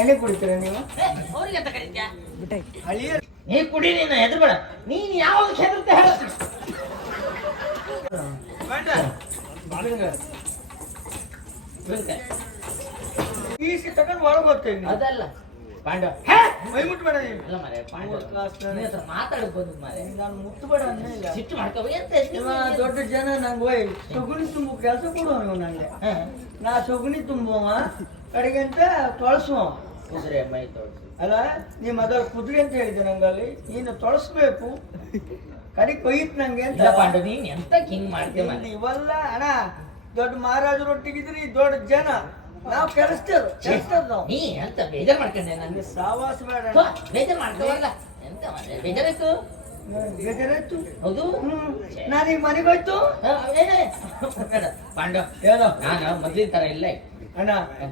ಎಣ್ಣೆ ಕುಡಿತೀರ ನೀವು? ಅವ್ರಿಗೆ ಅಂತ ಕರೀತ್ಯಾ? ಹಳಿಯ ನೀ ಕುಡಿ, ನೀನು ಹೆದರ್ಬೇಡ. ನೀನ್ ಯಾವಾಗ ಹೆದರ್ತೆ ಹೇಳ. ಈಸಿ ತಗೊಂಡು ಒಳಗೆ ಹೋಗ್ತೇನೆ. ಅದಲ್ಲ ಪಾಂಡವ, ಮೈ ಮುಟ್ಬೇಡ ನೀನು. ಅಲ್ಲ ಮಾರೆ ಪಾಂಡವ, ಮಾತಾಡಕ್ ಬಂದ್ ಮಾರೆ. ನಾನು ಮುಟ್ಬೇಡ ಅನ್ನೇ ಇಲ್ಲ. ಸಿಟ್ಟು ಮಾಡ್ಕೋ ಎಂತ ಇವ ದೊಡ್ಡ ಜನ ನಂಗೆ ಹೋಯ್ ಸೊಗುಣಿ ತುಂಬು ಕೆಲಸ ಕೊಡುವ ನೀವು ನಂಗೆ. ನಾ ಸೊಗುಣಿ ತುಂಬುವ ಕಡೆಗೆ ಅಂತ ತೊಳಸುವ. ಕುದುರೆ ಮೈ ತೋರಿಸಿ ಅಲ್ಲ ನೀ ಮೊದಲು ಕುದುರೆ ಅಂತ ಹೇಳಿದೆ ನಂಗಲ್ಲಿ. ನೀನು ತೊಳಸ್ಬೇಕು ಕಡೆಗೆ ಕೊಯ್ಯಿತ್ ನಂಗೆ ಅಂತ. ಪಾಂಡವ, ನೀನ್ ಎಂತ ಹಿಂಗ್ ಮಾಡ್ತೇವೆ? ಇವೆಲ್ಲ ಅಣ್ಣ ದೊಡ್ಡ ಮಹಾರಾಜರೊಟ್ಟಿಗಿದ್ರಿ ದೊಡ್ಡ ಜನ. ನಾವು ಕೆಲಸ್ತೇವೆ ನಾವು. ನೀ ಎಂತ ಬೇಜಾರ್ ಮಾಡ್ಕೊಂಡೆ? ನನ್ಗೆ ಸಾವಾಸ ಬೇಡ. ಬೇಜಾರ್ ಮಾಡ್ಕೋಲ್ಲ. ಎಂತ ಮಾರೆ ಬೇಜಾರಾಯ್ತು? ಬೇಜಾರಾಯ್ತು. ಹೌದು. ನಾನೀಗ ಮನೆಗೆ ಹೋಯ್ತು. ಪಾಂಡವ ಏನೋ ನಾನು ಮೊದ್ಲಿನ ತರ ಇಲ್ಲ. ಅಣ್ಣ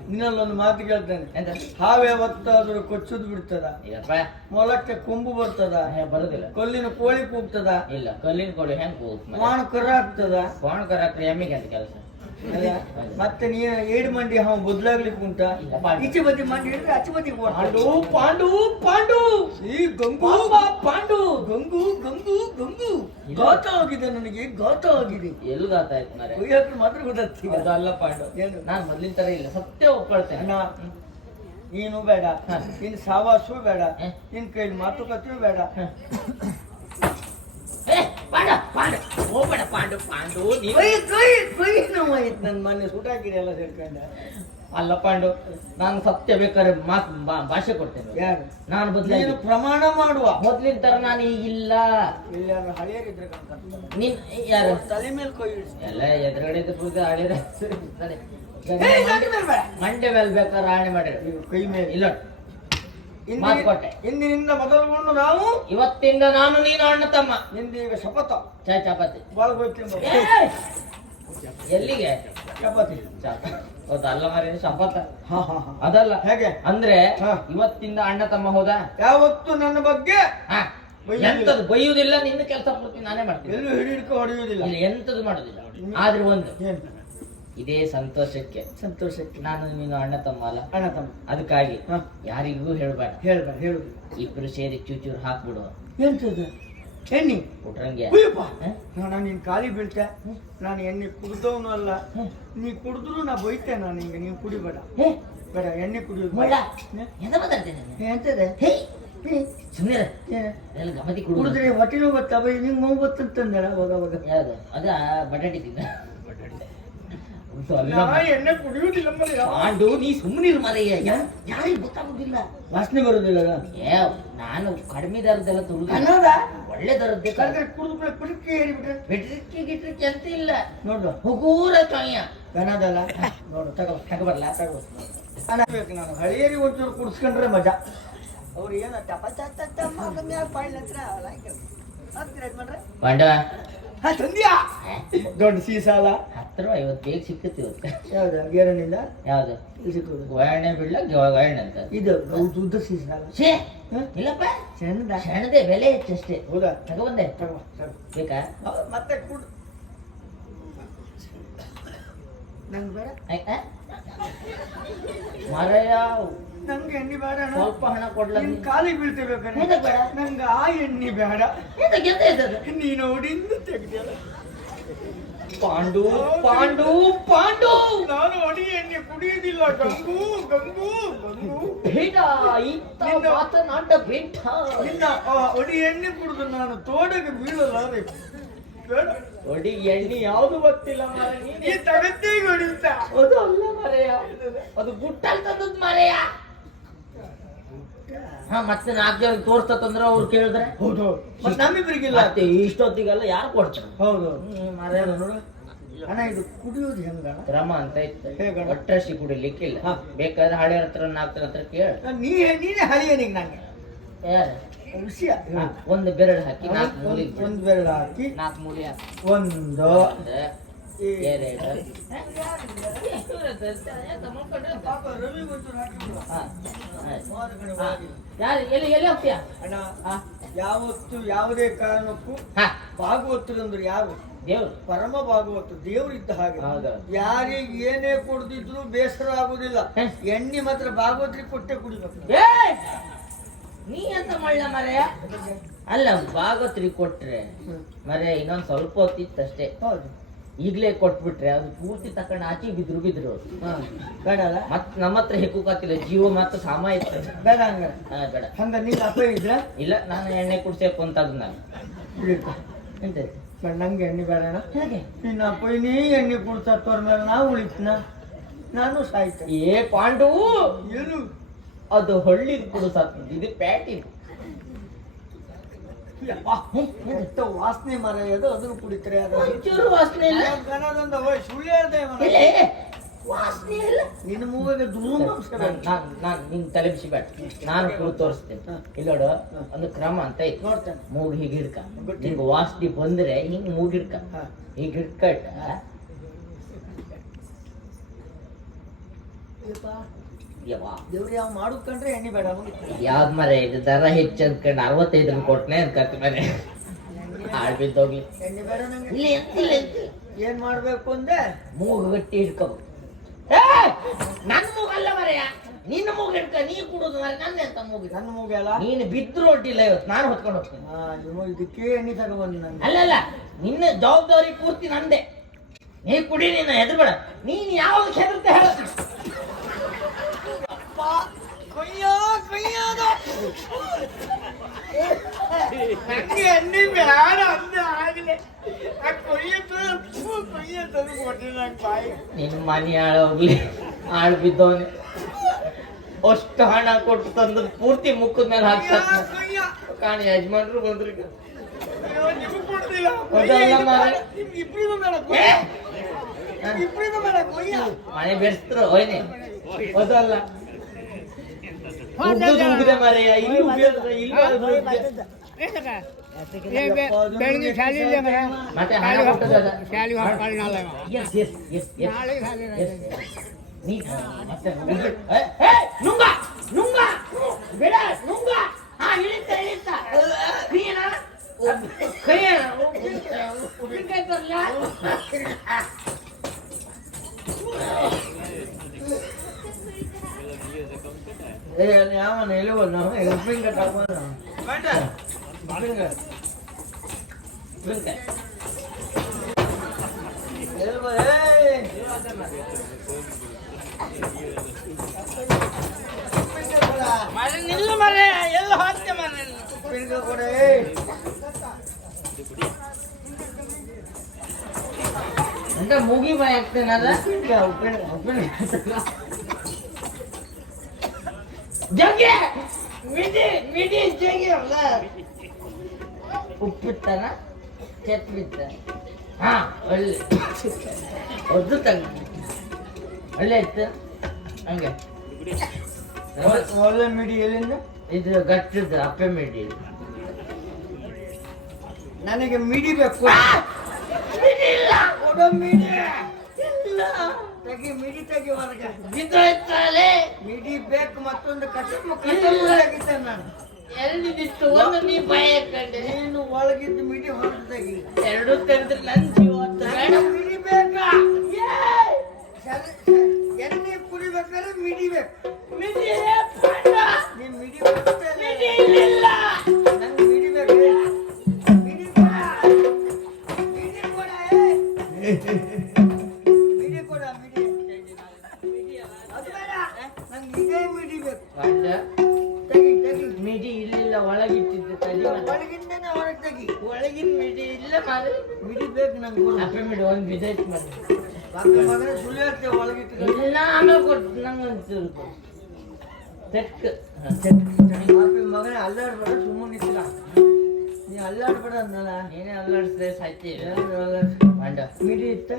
ನಿನ್ನಲ್ಲೊಂದು ಮಾತು ಕೇಳ್ತೇನೆ. ಎಂತ? ಹಾವು ಯಾವತ್ತಾದ್ರೂ ಕೊಚ್ಚುದು ಬಿಡ್ತದ? ಇಲ್ಲಪ್ಪ, ಮೊಲಕ್ಕೆ ಕೊಂಬು ಬರ್ತದ? ಬರುದಿಲ್ಲ. ಕೊಲ್ಲಿನ ಕೋಳಿ ಕೂಗ್ತದ? ಇಲ್ಲ. ಕಲ್ಲಿನ ಕೋಳಿ ಹೆಂಗ್ ಕೂಗ್ತ? ವಾಣ ಕರ ಆಗ್ತದ? ಕೋಣ ಕರಾಕ್ರೆ ಎಮ್ಮಿಗೆ ಅಂತ ಕೆಲಸ. ಅಲ್ಲ ಮತ್ತೆ ನೀನು ಏಡು ಮಂಡಿ ಹಾವು ಬದಲಾಗ್ಲಿಕ್ಕೆ ಉಂಟ? ಈಚೆ ಬದಿ ಮಂಡಿ ಹಿಡಿದ್ರೆ ಆಚೆ ಬದಿಗೆ ಪಾಂಡು ಪಾಂಡು ಪಾಂಡು ಈ ಗಂಗು ಪಾಂಡು ಗಂಗು ಗಂಗು ಗಂಗು ಗಾತ ಆಗಿದೆ ನನಗೆ, ಗಾತ ಆಗಿದೆ. ಎಲ್ಲಿ ಗಾತಾಯ್ತು ಮಾರೆ? ಕೊಯ್ಯಕ್ಕೆ ಮಾತ್ರ ಗೊತ್ತಾಗ್ತಿ. ಅದಲ್ಲ ಪಾಂಡು, ಏನು? ನಾನ್ ಮೊದ್ಲಿನ ತರ ಇಲ್ಲ, ಸತ್ಯ ಒಪ್ಕೊಳ್ತೇನೆ. ಅಣ್ಣ ನೀನು ಬೇಡ, ನಿನ್ ಸಾವಾಸು ಬೇಡ, ನಿನ್ ಕೈಲಿ ಮಾತುಕತೆ ಬೇಡ. ಹೋಗ್ಬೇಡ ಪಾಂಡು ಪಾಂಡು. ನನ್ ಮನೆ ಸುಟಾಕಿರಿ ಎಲ್ಲ ಸೇರ್ಕೊಂಡ. ಅಲ್ಲ ಪಾಂಡು, ನಾನು ಸತ್ಯ ಬೇಕಾದ್ರೆ ಭಾಷೆ ಕೊಡ್ತೇನೆ. ಯಾರು? ನಾನು ಬದಲಾಗಿ ಪ್ರಮಾಣ ಮಾಡುವ. ಮೊದ್ಲಿನ ತರ ನಾನು ಈಗಿಲ್ಲ. ಇಲ್ಲಾರು ಹಳಿಯಾಗಿದ್ರೆ ನೀನ್ ಯಾರು? ತಲೆ ಮೇಲೆ ಕೊಯ್ಯಿ ಎಲ್ಲ ಎದುರುಗಡೆ ಹಳಿಯ ಮಂಡೆ ಮೇಲೆ ಬೇಕಾದ್ರೆ ಆಣೆ ಮಾಡಿರ ಕೈ ಮೇಲೆ ಇಲ್ಲ. ಮಾತು ಕೊಟ್ಟೆ. ಇಂದಿನಿಂದ ಮೊದಲುಗೊಂಡು ನಾವು ಇವತ್ತಿಂದ ನಾನು ನೀನು ಅಣ್ಣ ತಮ್ಮ. ನಿಂದೀಗ ಶಪಥ. ಚಪಾತಿ ಬಾಳ್ ಹೋಗ್ತೀನಿ. ಎಲ್ಲಿಗೆ? ಚಪಾತಿ. ಅಲ್ಲ ಮರಿ ಶಪಥ. ಹಾ ಹಾ ಅದಲ್ಲ. ಹೇಗೆ ಅಂದ್ರೆ ಇವತ್ತಿಂದ ಅಣ್ಣ ತಮ್ಮ ಹೋದ. ಯಾವತ್ತು ನನ್ನ ಬಗ್ಗೆ ಎಂತದ್ದು ಬೈಯುವುದಿಲ್ಲ. ನಿನ್ನ ಕೆಲಸ ಪೂರ್ತಿ ನಾನೇ ಮಾಡ್ತೀನಿ. ಎಲ್ಲೂ ಹಿಡಿಡ್ಕೊ ಹೊಡೆಯುವುದಿಲ್ಲ. ಇಲ್ಲ, ಎಂತದ್ದು ಮಾಡುದಿಲ್ಲ. ಆದ್ರೆ ಒಂದು, ಏನು? ಇದೇ ಸಂತೋಷಕ್ಕೆ ನಾನು ನೀನು ಅಣ್ಣ ತಮ್ಮ ಅಲ್ಲ. ಅಣ್ಣ ತಮ್ಮ. ಅದಕ್ಕಾಗಿ ಯಾರಿಗೂ ಹೇಳ್ಬೇಡ. ಹೇಳ್ಬೇಡ ಹೇಳುದು. ಇಬ್ರು ಸೇರಿ ಚೂಚೂರು ಹಾಕ್ಬಿಡುವ. ಎಂತದ ಎಣ್ಣೆ? ಕುಟ್ರಂಗೆ. ನಾನು ನಿನ್ ಕಾಲಿ ಬೀಳ್ತೆ. ನಾನು ಎಣ್ಣೆ ಕುಡ್ದವನು ಅಲ್ಲ. ನೀ ಕುಡಿದ್ರು ನಾ ಬೈತೆ. ನಾನು ಈಗ ನೀವು ಕುಡಿಬೇಡ. ಬೇಡ ಎಣ್ಣೆ ಕುಡಿಯೋದು. ಎಂತದೆ ಸುಮ್ಮನೆ ಗಮತಿ ಕುಡಿದ್ರೆ ಹೊಟ್ಟೆನೂ ಗೊತ್ತಾ ಬೈ ನಿಂಗೆ ನೋವು ಗೊತ್ತಂತಂದ ಅವಾಗ ಅವಾಗ. ಯಾವ್ದು? ಅದ ಬಟಾಟಿ ತಿಂದ. ಎಣ್ಣೆ ಕುಡಿಯುವುದಿಲ್ಲ. ಪಾಂಡು, ನೀ ಸುಮ್ಮನಿರು ಮರೆಯ. ಯಾರಿಗೆ ಗೊತ್ತಾಗುದಿಲ್ಲ. ವಾಸನೆ ಬರುದಿಲ್ಲ. ನಾನು ಕಡಿಮೆ ದರದ್ದೆಲ್ಲ ತುಳಿದ ಒಳ್ಳೆ ದರದ್ದೇ ಕುಡಿದು ಕುಡಿಕೆ ಹೇಳಿಬಿಟ್ರೆ ಬೆಟ್ರಿಕ್ಕಿ ಗಿಟ್ರಿಕ್ಕಿ ಅಂತ ಇಲ್ಲ. ನೋಡು ಹುಗೂರ ತೊಯ್ಯ ಗನದಲ್ಲ. ನೋಡು ತಗೋ ಬರ್ಲಾ? ತಗೋ. ಅನ್ಬೇಕು ನಾನು ಹಳಿಯರಿಗೆ ಒಂಚೂರು ಕುಡಿಸ್ಕೊಂಡ್ರೆ ಮಜಾ. ಅವ್ರು ಏನ ಪಾಂಡವ ತಂದ್ಯಾ ದೊಡ್ಡ ಸೀಸ ಅಲ್ಲ. 10-50 ಬೇಗ ಸಿಕ್ಕತಿ ಇವತ್ತು. ಯಾವ್ದು ಗೇರಣ್ಣಿಂದ? ಯಾವ್ದು ಸಿಕ್ಕುದು? ಗೋಯಣ್ಣೆ ಬಿಡ್ಲ ಗೋಯಣ್ಣ ಅಂತ. ಇದು ಉದ್ದ ಸೀಸ ಅಲ್ಲ. ಇಲ್ಲಪ್ಪ, ಚೆಂದ ಸಣ್ಣದೇ, ಬೆಲೆ ಹೆಚ್ಚಷ್ಟೇ. ಹೌದಾ? ತಗೊಬಂದೆ. ತಗೋ ಬೇಕಾ? ಮತ್ತೆ ಕುಡ್ ನಂಗೆ ಬೇಡ. ಮರೆಯ ನಂಗೆ ಎಣ್ಣೆ ಬೇಡ. ಸ್ವಲ್ಪ ಹಣ ಕೊಡ್ಲ. ನಿನ್ ಕಾಲಿಗೆ ಬೀಳ್ತೇವೆ. ನಂಗೆ ಆ ಎಣ್ಣೆ ಬೇಡ. ನೀನು ಹೊಡಿಂದ ತೆಗ್ದಲ್ಲ. ಪಾಂಡು ಪಾಂಡು ಪಾಂಡು, ನಾನು ಹೊಡಿ ಎಣ್ಣೆ ಕುಡಿಯುವುದಿಲ್ಲ. ಗಂಗು ಗಂಗು ಗಂಗು ಬೇಡ. ಮಾತನಾಡ ಬೇಡ. ನಿನ್ನ ಹೊಡಿ ಎಣ್ಣೆ ಕುಡಿದು ನಾನು ತೋಡಗೆ ಬೀಳಲಾರೆ. ಬೇಡ. ಹೊಡಿ ಎಣ್ಣೆ ಯಾವ್ದು ಗೊತ್ತಿಲ್ಲ ಮಾರ. ನೀ ತಗತ್ತಿಗೆ ಹೊಡಿತ. ಅದು ಅಲ್ಲ ಮರೆಯ, ಅದು ಗುಟ್ಟಲ್ ತಂದದ್ ಮರೆಯ. ಮತ್ತೆ 4 ಜನ ತೋರ್ಸ್ತಂದ್ರೆ ಅವ್ರು ಕೇಳಿದ್ರೆ ಹೌದು ಮತ್ತೆ ನಮ್ಮಿಬ್ರಿಗಿಲ್ಲ. ಇಷ್ಟೊತ್ತಿಗೆಲ್ಲ ಯಾರು ಕೊಡ್ತಾರೆ? ಹೌದು ಮರೆಯ ನೋಡು. ಅಣ್ಣ ಇದು ಕುಡಿಯೋದು ಹೆಂಗ? ಕ್ರಮ ಅಂತ ಇತ್ತು. ಒಟ್ಟರಸಿ ಕುಡಿಲಿಕ್ಕಿಲ್ಲ. ಬೇಕಾದ್ರೆ ಹಳೆಯ ಹತ್ರ 4 ಹತ್ರ ಕೇಳ. ನೀನೇ ಹಳಿಯನಿಗೆ ನಂಗೆ ಯಾರ ವಿಷಯ. ಒಂದು ಬೆರಳು ಹಾಕಿ 4 ಮೂಲೆ, ಒಂದು ಬೆರಳು ಹಾಕಿ 4 ಮೂಲೆ ಹಾಕಿ. 1 ಎಲ್ಲಿ ಹೋಗ್ತೀಯ? ಅಣ್ಣ ಯಾವತ್ತು ಯಾವುದೇ ಕಾರಣಕ್ಕೂ ಭಾಗವತರು ಅಂದ್ರೆ ಯಾರು? ದೇವ್ರು ಪರಮ ಭಾಗವತ ದೇವ್ರು ಇದ್ದ ಹಾಗೆ. ಹೌದೌದು. ಯಾರಿಗೆ ಏನೇ ಕುಡ್ದಿದ್ರು ಬೇಸರ ಆಗುದಿಲ್ಲ. ಎಣ್ಣೆ ಮಾತ್ರ ಭಾಗವತ್ರಿಗೆ ಕೊಟ್ಟೆ ಕುಡಿಬೇಕು. ನೀ ಅಂತ ಮಳ್ಳ ಮರೆಯ ಅಲ್ಲ, ಭಾಗವತ್ರಿಗೆ ಕೊಟ್ರೆ ಮರೆ ಇನ್ನೊಂದ್ ಸ್ವಲ್ಪ ಹೊತ್ತಿತ್ತಷ್ಟೇ. ಹೌದು, ಈಗ್ಲೇ ಕೊಟ್ಬಿಟ್ರೆ ಅದು ಪೂರ್ತಿ ತಕೊಂಡ್ ಆಚೆ ಬಿದ್ರು ಬೇಡ ಅಲ್ಲ. ಮತ್ ನಮ್ಮ ಹತ್ರ ಹೆಕ್ಕುಕಾತಿಲ್ಲ, ಜೀವ ಮಾತ್ರ ಸಾಮ ಇರ್ತದೆ. ಬೇಡ ಹಂಗ ಬೇಡ ಹಂಗ ನೀನ್ ಅಪ್ಪ ಇದ್ರ ಇಲ್ಲ, ನಾನು ಎಣ್ಣೆ ಕುಡ್ಸೇಕು ಅಂತ ನಾನು ಎಂತ ನಂಗೆ ಎಣ್ಣೆ ಬೇಡಣ. ಹೇಗೆ ನಿನ್ನ ಅಪ್ಪ ನೀ ಎಣ್ಣೆ ಕುಡ್ಸತ್ತೋರ್ ಮೇಲೆ ನಾ ಉಳಿತ್ನ, ನಾನು ಸಾಯ್ತೆ. ಏ ಪಾಂಡು, ಏನು ಅದು ಹಳ್ಳಿದ್ ಕುಡಿಸಾತ್, ಇದು ಪ್ಯಾಟಿ. ಎಂತ ವಾಸನೆ ಮರ ಅದು, ಅದನ್ನು ಕುಡಿತಾರೆ. ಒಂಚೂರು ವಾಸನೆ ಇಲ್ಲ. ಸುಳ್ಳು ಹೇಳ್ದೆ ಇಲ್ಲ, ವಾಸನೆ ಇಲ್ಲ. ನಿನ್ನ ಮೂವಿಗೆ ಧೂಮಾಂಸ. ನಾನ್ ನಿಂಗ್ ತಲೆ ಬಿಸಿ ಬೇಡ, ನಾನು ಕುಡಿದು ತೋರಿಸ್ತೇನೆ. ಇಲ್ಲೋಡು, ಒಂದು ಕ್ರಮ ಅಂತ ಐತಿ. ನೋಡ್ತೇನೆ. ಮೂಗ್ ಹೀಗ್ ಹಿಡ್ಕ, ನಿಂಗೆ ವಾಸನೆ ಬಂದ್ರೆ ಹಿಂಗ್ ಮೂಗ್ ಹಿಡ್ಕ, ಹೀಗ್ ಹಿಡ್ಕಟ್ ದೇವ್ರು ಯಾವ ಮಾಡುಕಂಡ್ರೆ ಎಣ್ಣೆ ಬೇಡ. ಯಾವ್ದ್ ಮರೆ ಇದು ದರ ಹೆಚ್ಚು ಅಂದ್ಕೊಂಡು 65 ಕೊಟ್ನೆ ಅನ್ಕತ್ ಮನೆ ಆಡ್ಬಿದ್ದೋಗ್ಲಿ. ಎಣ್ಣೆ ಬೇಡ ನಂಗೆ. ಇಲ್ಲಿ ಎಂತಿಲ್ಲ ಎಂತಿಲ್ಲ. ಏನ್ ಮಾಡ್ಬೇಕು ಅಂದೆ? ಮೂಗು ಗಟ್ಟಿ ಹಿಡ್ಕೋಬೇಕು. ನನ್ ಮೂಗಲ್ಲ ಮರೆಯ, ನಿನ್ನ ಮೂಗು ಹಿಡ್ಕ. ನೀ ಕುಡುದು ಮರೆ, ನಂದೆ ಅಂತ ಮೂಗಿ. ನನ್ನ ಮೂಗೆ ಅಲ್ಲ. ನೀನು ಬಿದ್ರು ಒಡ್ಡಿಲ್ಲ, ಇವತ್ತು ನಾನು ಹೊತ್ಕೊಂಡು ಹೋಗ್ತೇನೆ. ನೀವು ಇದಕ್ಕೆ ಎಣ್ಣೆ ತಗೊಂಡ್ಬಂದು ನಂಗೆ. ಅಲ್ಲಲ್ಲ, ನಿನ್ನ ಜವಾಬ್ದಾರಿ ಪೂರ್ತಿ ನಂದೆ. ನೀ ಕುಡಿ, ನಿನ್ನ ಹೆದರ್ಬೇಡ. ನೀನ್ ಯಾವಾಗ ಹೆದರ್ತೆ ಹೇಳ. ನಂಗೆ ಎಣ್ಣೆ ಬೇಡ ಅಂದೆ ಆಗ್ಲೇ. ಕೊಯ್ಯ ತಂದು ಕೊಟ್ಟೆ ನಂಗೆ ಬಾಯಿ. ನಿನ್ ಮನೆ ಹಾಳೋಗ್ಲಿ, ಹಾಳು ಬಿದ್ದವನೆ. ಅಷ್ಟು ಹಣ ಕೊಟ್ಟು ತಂದು ಪೂರ್ತಿ ಮುಖದ ಮೇಲೆ ಹಾಕ್ಸಕ್ ಕಾಣಿ ಯಜಮಾನ್ರು ಬಂದ್ರು. ಮನೆ ಬೆರೆಸ್ತರು ಹೋಯ್ನೆ ಅದಲ್ಲ. ಮುಗಿದೆ ಮರೆಯ, ಇಲ್ಲಿ ಮತ್ತೆ ಹಣ ಕೊಟ್ಟದಲ್ಲ. ನುಂಗ ನುಂಗ ಬೇಡ, ನುಂಗ. ಇಳಿತ ಇಳಿತ ಕೈಯನ ಉಪ್ಪಿನಕಾಯಿ ತರಲ. ಯಾವನ ಎಲ್ಲಿವನು ಉಪ್ಪಿನಕಾಯಿ ತಗೊಂಡು ನಿಲ್ಲ ಮರೆ, ಎಲ್ಲ ಹಾಕ್ತೆ ಮರೆ. ಉಪ್ಪಿನಕಾಯಿ ಕೊಡೆ. ಅಂತ ಮೂಗಿ ಬಾಯಿ ಹಾಕ್ತೇನಲ್ಲ. ಜಗ್ಗೆ ಮಿಡಿ ಜಗ್ಗೆ ಅಲ್ಲ. ಉಪ್ಪಿತ್ತನ ಚೆಪ್ಪಿತ್ತ. ಹಾ, ಒಳ್ಳೆ ಒದ್ದು ತಂಗ ಒಳ್ಳೆ ಇತ್ತು. ಹಂಗೆ ಒಳ್ಳೆ ಮಿಡಿ ಎಲ್ಲಿಂದ? ಇದು ಗಟ್ಟದ ಅಪ್ಪೆ ಮಿಡಿ. ನನಗೆ ಮಿಡಿ ಬೇಕು. ಮಿಡಿ ಇಲ್ಲ, ತೆಗಿ ಮಿಡಿ, ತೆಗಿ ಹೊರಗೆ. ಬಿದ್ದೋಯ್ತಲೆ ಮಿಡಿ ಬೇಕು. ಮತ್ತೊಂದು ನಾನು ಎರಡಿತ್ತು, ಒಂದು ನೀ ಬಾಯಿ ಹಾಕೊಂಡೆ. ನೀನು ಒಳಗಿದ್ದು ಮಿಡಿ ಹೊರಗೆ ತೆಗಿ. ಎರಡು ತೆಗೆದ್ರೆ ನನ್ ಜೀವ ಬೇಡ. ಮಿಡಿ ಬೇಕಾ? ಎಣ್ಣೆ ಕುಡಿಬೇಕಾದ್ರೆ ಮಿಡಿ ಬೇಕು. ಮಿಡಿ ನೀನ್ ಮಿಡಿ ಮಿಡಿ ಇಲ್ಲ. ನಂಗೆ ಮಿಡಿ ಬೇಕು. ಮಿಡಿ ಕೊಡ, ಮಿಡಿ ಕೊಡ, ಮಿಡಿ ಕೊಡ, ಮಿಡಿ. ಅದು ಬೇಡ, ನಂಗೆ ಇದೇ ಮಿಡಿ ಬೇಕು. ತೆಗಿ ತೆಗಿ. ಮಿಡಿ ಇಲ್ಲಿಲ್ಲ, ಒಳಗಿಟ್ಟಿದ್ದು ತಡಿ. ಒಳಗಿಂದನೇ ಹೊರಗೆ ತೆಗಿ. ಒಳಗಿನ ಮಿಡಿ ಇಲ್ಲ ಮಾರೆ. ಮಿಡಿ ಬೇಕು ನಂಗೆ. ಅಪ್ಪೆ ಮಿಡಿ ಒಂದು ಬಿದ್ದೈತಿ ಮಾರೆ. ಮಗನೇ ಸುಳ್ಳು ಹೇಳ್ತೇವೆ. ಒಳಗಿಟ್ಟು ಇಲ್ಲ, ಆಮೇಲೆ ಕೊಟ್ಟು ನಂಗೊಂಚೂರು ತೆಕ್. ಮಗನೇ ಅಲ್ಲಾಡ್ಬೇಡ, ಸುಮ್ಮನೆ ನಿಂತಿಲ್ಲ. ನೀ ಅಲ್ಲಾಡ್ಬೇಡ ಅನ್ನಲ್ಲ. ನೀನೇ ಅಲ್ಲಾಡಿಸಿದ್ರೆ ಸಾಯ್ತೀವಿ. ಮಂಡ ಮಿಡಿ ಇತ್ತ.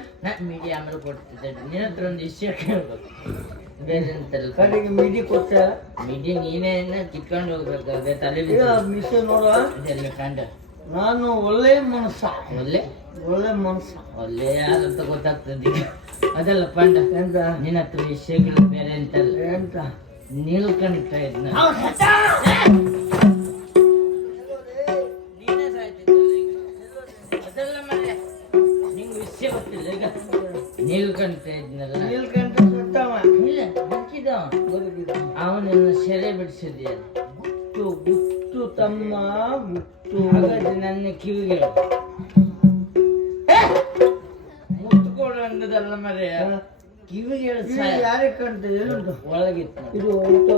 ಮಿಡಿ ಆಮೇಲೆ ಕೊಡ್ತಿದ್ದೆ. ನಿನ್ನ ಹತ್ರ ಒಂದು ವಿಷಯ ಕೇಳ್ಬೇಕು. ಬೇರೆ ಅಂತಲ್ಲ, ಕಡೆಗೆ ಮಿಡಿ ಕೊಟ್ಟ. ಮಿಡಿ ನೀನೇ ಕಿತ್ಕೊಂಡು ಹೋಗ್ಬೇಕು. ಅದೇ ತಲೆ ಮಿಷನ್ ನೋಡುವ. ಇದೆಲ್ಲ ಕಂಡ. ನಾನು ಒಳ್ಳೆ ಮನಸ್ಸ. ಒಳ್ಳೆ ಒಳ್ಳೆ ಮನಸ್ಸ. ಒಳ್ಳೆ ಯಾರಂತ ಗೊತ್ತಾಗ್ತದೆ. ಅದಲ್ಲ ಪಂಡ, ಎಂತ ನಿನ್ನ ಹತ್ರ ವಿಷಯಗಳು ಬೇರೆ ಅಂತಲ್ಲ. ಎಂತ ನೀಲ್ಕಂಡ ಇದ್ನ ನೀನೇ ಸಾಯ್ತಿದ್ದಲ್ಲ ಈಗ. ಅದೆಲ್ಲ ಮನೆ ಬಿಡಿಸಿದ್ಯಾ? ಗುಟ್ಟು ಗುಟ್ಟು ತಮ್ಮ ಗುಟ್ಟು. ಹಾಗಾದ್ರೆ ನನ್ನ ಕಿವಿಗೆ ಮುಟ್ಕೊಡು ಅಂದದಲ್ಲ ಮರೆಯ ಕಿವಿಗೆ ಹೇಳು ಯಾರೇ ಕಾಣ್ತದೆ? ಏನುಂಟು ಒಳಗಿತ್ತು ಇದು ಉಂಟು